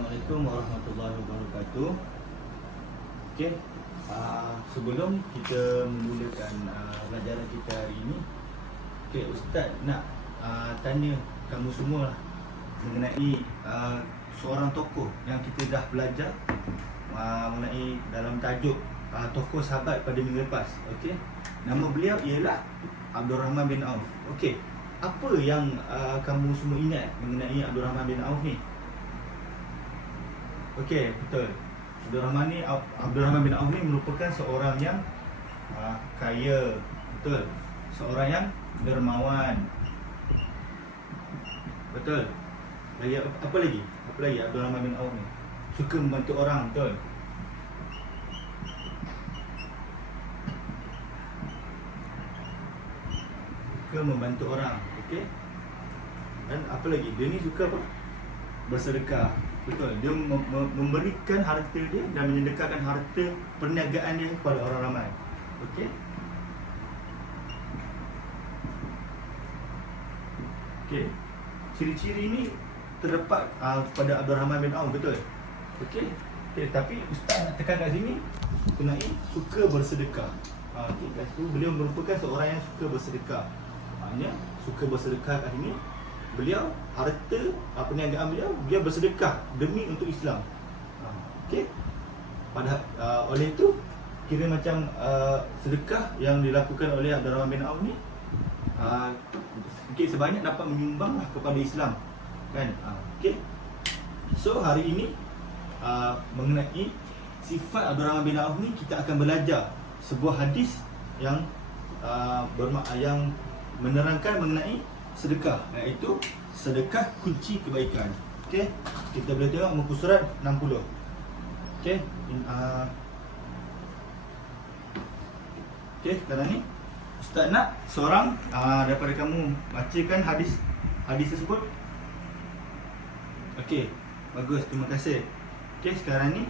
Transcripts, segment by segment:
Assalamualaikum warahmatullahi wabarakatuh. Okey, sebelum kita memulakan pelajaran kita hari ini, okey, Ustaz nak tanya kamu semua mengenai seorang tokoh yang kita dah belajar mengenai dalam tajuk tokoh sahabat pada minggu lepas. Okey, nama beliau ialah Abdul Rahman bin Auf. Okey, apa yang kamu semua ingat mengenai Abdul Rahman bin Auf ni? Okey, betul. Abdul Rahman bin Auf ni merupakan seorang yang kaya, betul. Seorang yang dermawan. Betul. Lagi apa lagi? Apa lagi Abdul Rahman bin Auf ni? Suka membantu orang, betul. Suka membantu orang, okey. Dan apa lagi? Dia ni suka apa? Bersedekah. Betul, dia memberikan harta dia dan menyedekahkan harta perniagaan dia kepada orang ramai. Okey. Okey. Ciri-ciri ini terdapat pada Abdul Rahman bin Auf, betul? Okey. Okey, tapi ustaz nak tekan kat sini mengenai suka bersedekah. Okey, kat situ beliau merupakan seorang yang suka bersedekah. Maknanya suka bersedekah kat sini, beliau harta perniagaan beliau bersedekah demi untuk Islam. Okey. Oleh itu kira macam sedekah yang dilakukan oleh Abdul Rahman bin Auf ni okey, sebanyak dapat menyumbanglah kepada Islam, kan? Okey. So hari ini mengenai sifat Abdul Rahman bin Auf ni kita akan belajar sebuah hadis yang yang menerangkan mengenai sedekah, iaitu sedekah kunci kebaikan. Okey, kita boleh tengok muka surat 60. Okey, okey, sekarang ni ustaz nak seorang daripada kamu bacakan hadis tersebut. Okey, bagus, terima kasih. Okey, sekarang ni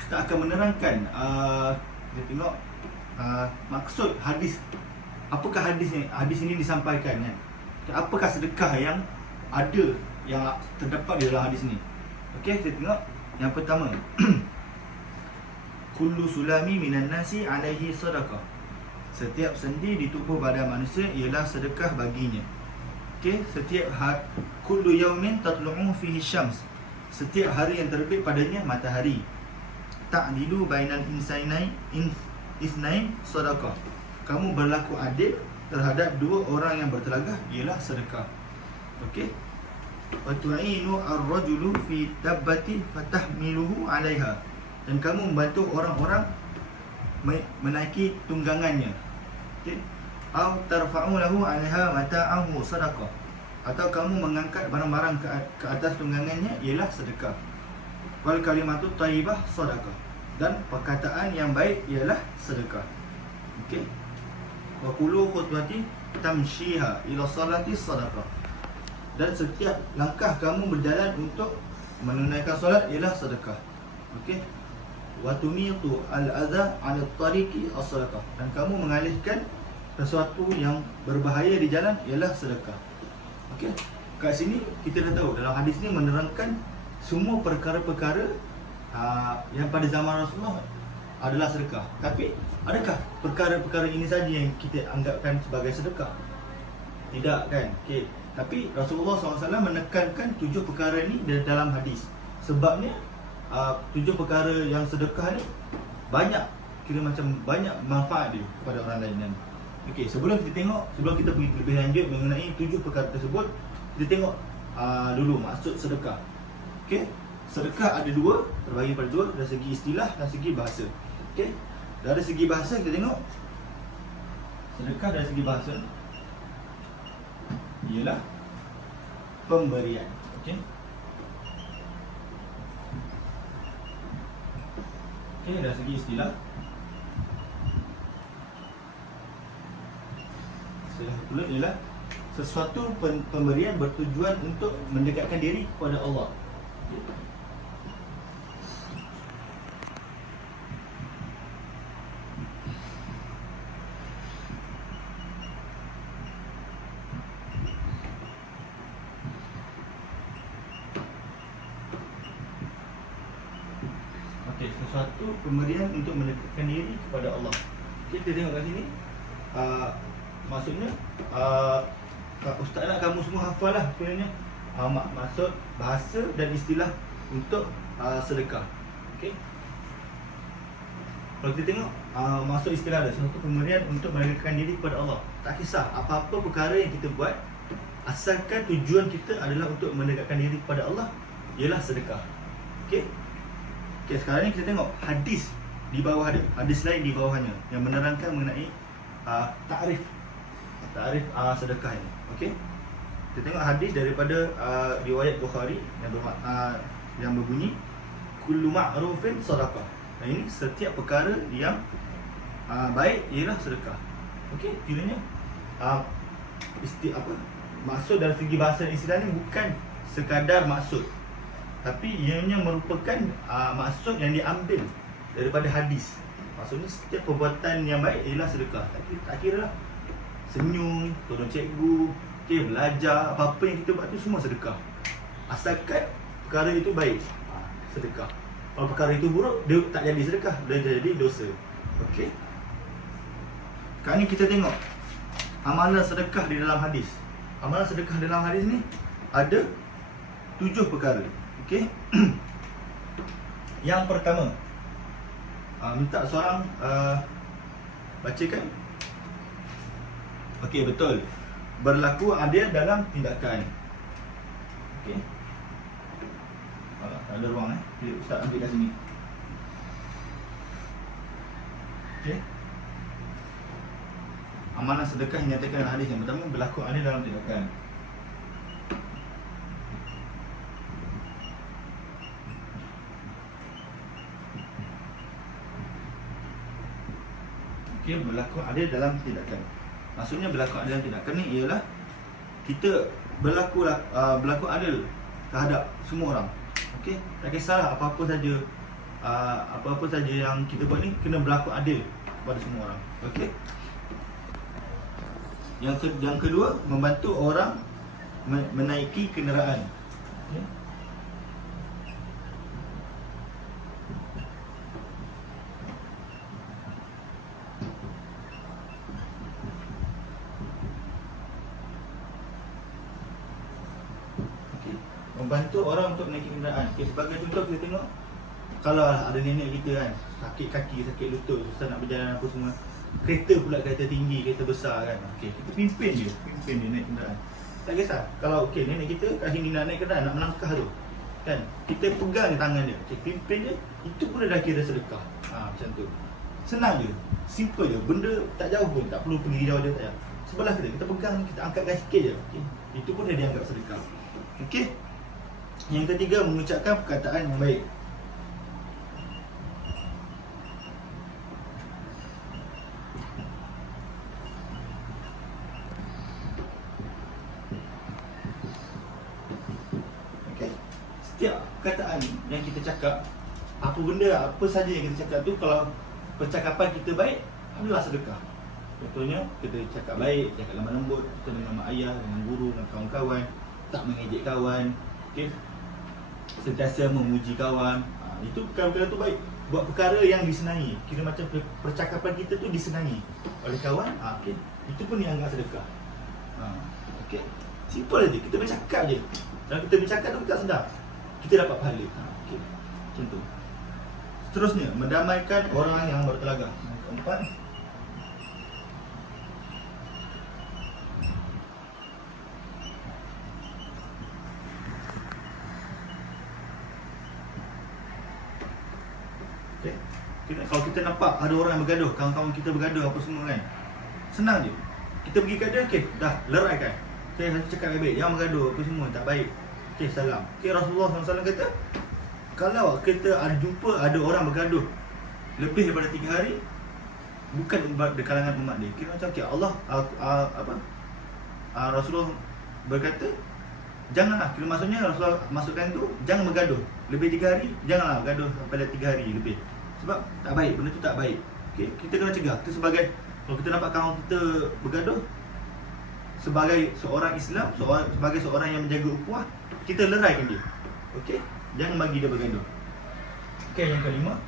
ustaz akan menerangkan kita tengok maksud hadis. Apakah hadis ini disampaikan, kan? Apakah sedekah yang ada, yang terdapat di dalam hadis ni? Okey, kita tengok yang pertama. Kullu sulami minan nasi alaihi sadaqah. Setiap sendi di tubuh badan manusia ialah sedekah baginya. Okey, kullu yaumin tatlu'u fihi syams. Setiap hari yang terbit padanya matahari. Ta'dilu bainal ithnain sadaqah. Kamu berlaku adil terhadap dua orang yang bertelagah ialah sedekah. Okey. Wa tu'inu ar-rajulu fi dabbati fatahmiluhu 'alaiha. Dan kamu membantu orang-orang menaiki tunggangannya. Okey. Aw tarfa'u lahu 'alaiha mata'ahu sadaqah. Atau kamu mengangkat barang-barang ke atas tunggangannya ialah sedekah. Wal kalimatu thayyibah sadaqah. Dan perkataan yang baik ialah sedekah. Okey. Wa kullu khutwati tamshiha ila salati sadaqah. Dan setiap langkah kamu berjalan untuk menunaikan solat ialah sedekah. Okey. Wa tumitu al-adha 'ala at-tariqi as-sadaqah. Dan kamu mengalihkan sesuatu yang berbahaya di jalan ialah sedekah. Okey. Kat sini kita dah tahu dalam hadis ni menerangkan semua perkara-perkara yang pada zaman Rasulullah adalah sedekah. Tapi adakah perkara-perkara ini saja yang kita anggapkan sebagai sedekah? Tidak, kan? Okey. Tapi Rasulullah SAW menekankan 7 perkara ni dalam hadis. Sebabnya 7 perkara yang sedekah ni banyak, kira macam banyak manfaat dia kepada orang lain. Okey, sebelum kita pergi lebih lanjut mengenai 7 perkara tersebut, kita tengok dulu maksud sedekah. Okey. Sedekah ada dua, terbagi pada dua, dari segi istilah dan segi bahasa. Okey. Dari segi bahasa kita tengok sedekah dari segi bahasa ialah pemberian. Okey. Okey, dari segi istilah pula ialah sesuatu pemberian bertujuan untuk mendekatkan diri kepada Allah. Okay. suatu pemberian untuk mendekatkan diri kepada Allah. Kita tengok kat sini, maksudnya ustaz nak kamu semua hafal lah sebenarnya maksud bahasa dan istilah untuk sedekah. Okey. Kalau kita tengok maksud istilah dia, suatu pemberian untuk mendekatkan diri kepada Allah. Tak kisah apa-apa perkara yang kita buat, asalkan tujuan kita adalah untuk mendekatkan diri kepada Allah, ialah sedekah. Okey. Okey, sekarang ni kita tengok hadis di bawah dia, hadis lain di bawahnya yang menerangkan mengenai takrif sedekah ini. Okey. Kita tengok hadis daripada riwayat Bukhari yang berbunyi kullu ma'rufin sadaqah. Ini setiap perkara yang baik ialah sedekah. Okey, kiranya maksud dari segi bahasa istilah ni bukan sekadar maksud, tapi ianya merupakan maksud yang diambil daripada hadis. Maksudnya setiap perbuatan yang baik ialah sedekah. Tak kira lah senyum, tolong cikgu, belajar, apa-apa yang kita buat tu semua sedekah, asalkan perkara itu baik, sedekah. Kalau perkara itu buruk, dia tak jadi sedekah, dia jadi dosa. Okey. Sekarang ni kita tengok amalan sedekah di dalam hadis. Amalan sedekah dalam hadis ni ada 7 perkara. Okey. Yang pertama, minta seorang bacakan. Okey, betul. Berlaku adil dalam tindakan. Okey. Tak ada ruang Ustaz ambil kat sini. Okey. Amalan sedekah yang nyatakan dalam hadis yang pertama, berlaku adil dalam tindakan. Okey, berlaku adil dalam tindakan. Maksudnya berlaku adil dalam tindakan ni ialah kita berlaku adil terhadap semua orang. Okey, tak kisahlah apa-apa saja yang kita buat ni kena berlaku adil kepada semua orang. Okey. Yang kedua, membantu orang menaiki kenderaan. Okey. Membantu orang untuk menaiki kenderaan. Okay, sebagai contoh kita tengok, kalau ada nenek kita kan, sakit kaki, sakit lutut, susah nak berjalan apa semua, kereta pula kereta tinggi, kereta besar kan. Okay, kita pimpin dia naik kenderaan. Tak kisah, kalau nenek kita kat sini nak naik kenderaan, nak melangkah tu kan, kita pegang je tangan dia, pimpin dia, itu pun dah kira sedekah. Macam tu. Senang je, simple je, benda tak jauh pun, tak perlu pergi jauh dia, tak payah. Sebelah kita pegang, kita angkatkan sikit je. Okay. Itu pun dah dianggap sedekah. Okey. Yang ketiga, mengucapkan perkataan yang baik. Okey. Setiap perkataan yang kita cakap, apa saja yang kita cakap tu, kalau percakapan kita baik, adalah sedekah. Contohnya, kita cakap baik, cakap lemah lembut, kita dengan mak ayah, dengan guru, dengan kawan-kawan, tak mengejek kawan. Okey. Sentiasa memuji kawan. Itu perkara-perkara tu baik. Buat perkara yang disenangi. Kira macam percakapan kita tu disenangi oleh kawan. Okay. Itu pun dianggap sedekah. Okay. Simple aja. Kita bercakap je. Kalau kita bercakap tu kita tak sedar, kita dapat pahala. Okay. Macam tu. Seterusnya, mendamaikan orang yang bertelaga. Keempat, kalau kita nampak ada orang yang bergaduh, kawan-kawan kita bergaduh apa semua kan, senang je. Kita pergi kat dia, okey, dah leraikan. Okey, saya cakap baik-baik, jangan bergaduh apa semua, tak baik. Okey, salam. Okey, Rasulullah SAW kata, kalau kita jumpa ada orang bergaduh lebih daripada 3 hari, bukan di kalangan umat dia. Kira macam okey, Rasulullah berkata, janganlah. Kira maksudnya Rasulullah masukkan tu, jangan bergaduh lebih 3 hari, janganlah bergaduh pada 3 hari lebih. Sebab tak baik, benda tu tak baik. Okay? Kita kena cegah. Kita kalau kita nampak kawan kita bergaduh, sebagai seorang Islam, sebagai seorang yang menjaga ukhuwah, kita leraikan dia. Okey? Jangan bagi dia bergaduh. Okey, yang kelima,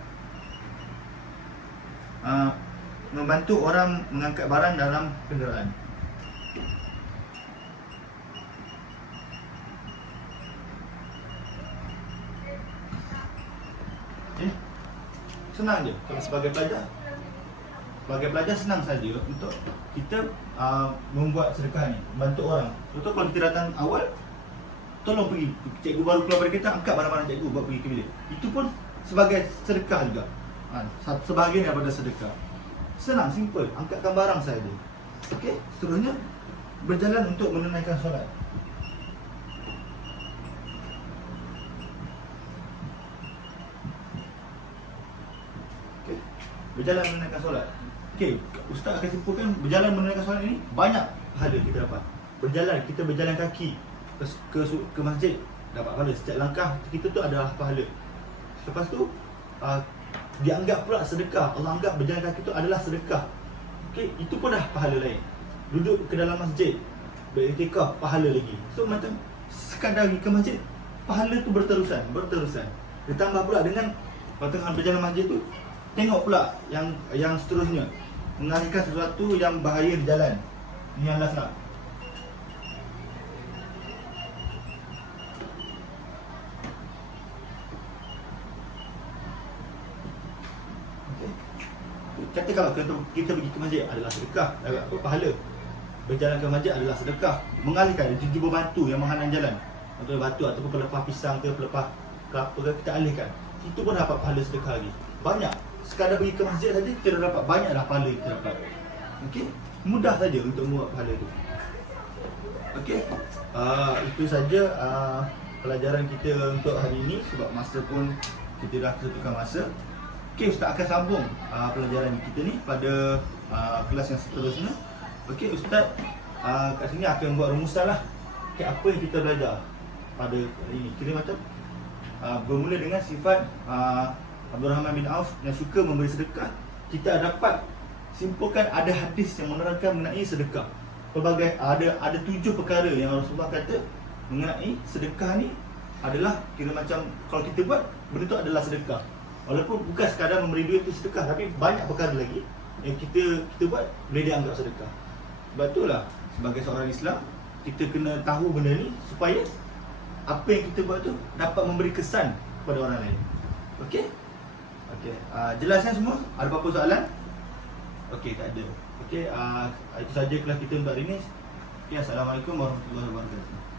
membantu orang mengangkat barang dalam kenderaan. Senang je kalau sebagai pelajar. Sebagai pelajar senang saja untuk kita membuat sedekah ni, bantu orang. Contoh kalau kita datang awal, tolong pergi, cikgu baru keluar dari kereta, angkat barang-barang cikgu buat pergi ke bilik. Itu pun sebagai sedekah juga. Sebahagian daripada sedekah. Senang, simple, angkatkan barang saja. Okey, seterusnya berjalan untuk menunaikan solat. Okey, berjalan menunaikan solat. Okey, ustaz akan simpulkan berjalan menunaikan solat ini banyak pahala kita dapat. Kita berjalan kaki ke masjid, dapat pahala. Setiap langkah kita tu adalah pahala. Lepas tu dianggap pula sedekah. Allah anggap berjalan kaki tu adalah sedekah. Okey, itu pun dah pahala lain. Duduk ke dalam masjid, beriktikaf, pahala lagi. So macam sekadar pergi ke masjid, pahala tu berterusan. Ditambah pula dengan kalau tengah berjalan masjid tu, tengok pula yang seterusnya, mengalihkan sesuatu yang bahaya di jalan. Ini yang last lah. Kata kalau kita pergi ke masjid adalah sedekah, dapat pahala. Berjalan ke masjid adalah sedekah. Mengalihkan, jumpa batu yang menghalang jalan, atau batu ataupun pelepah pisang ke pelepah kelapa ke, kita alihkan. Itu pun dapat pahala sedekah lagi. Banyak. Sekadar pergi ke masjid saja kita dah dapat banyaklah pahala kita dapat. Okey, mudah saja untuk membuat pahala itu. Okey, itu saja pelajaran kita untuk hari ini, sebab masa pun kita dah tentukan masa. Okey, Ustaz akan sambung pelajaran kita ni pada kelas yang seterusnya. Okey, Ustaz kat sini akan buat rumusan lah. Okey, apa yang kita belajar pada hari ini. Kira macam bermula dengan sifat Abdul Rahman bin Auf yang suka memberi sedekah. Kita dapat simpulkan ada hadis yang menerangkan mengenai sedekah. Pelbagai ada 7 perkara yang Rasulullah kata mengenai sedekah ni adalah kira macam kalau kita buat benda tu adalah sedekah. Walaupun bukan sekadar memberi duit itu sedekah, tapi banyak perkara lagi yang kita buat boleh dianggap sedekah. Sebab itulah sebagai seorang Islam kita kena tahu benda ni supaya apa yang kita buat tu dapat memberi kesan kepada orang lain. Okey? Okey, jelaskan semua? Ada apa-apa soalan? Okey, tak ada. Okey, itu saja kelas kita untuk hari ini. Okey, assalamualaikum warahmatullahi wabarakatuh.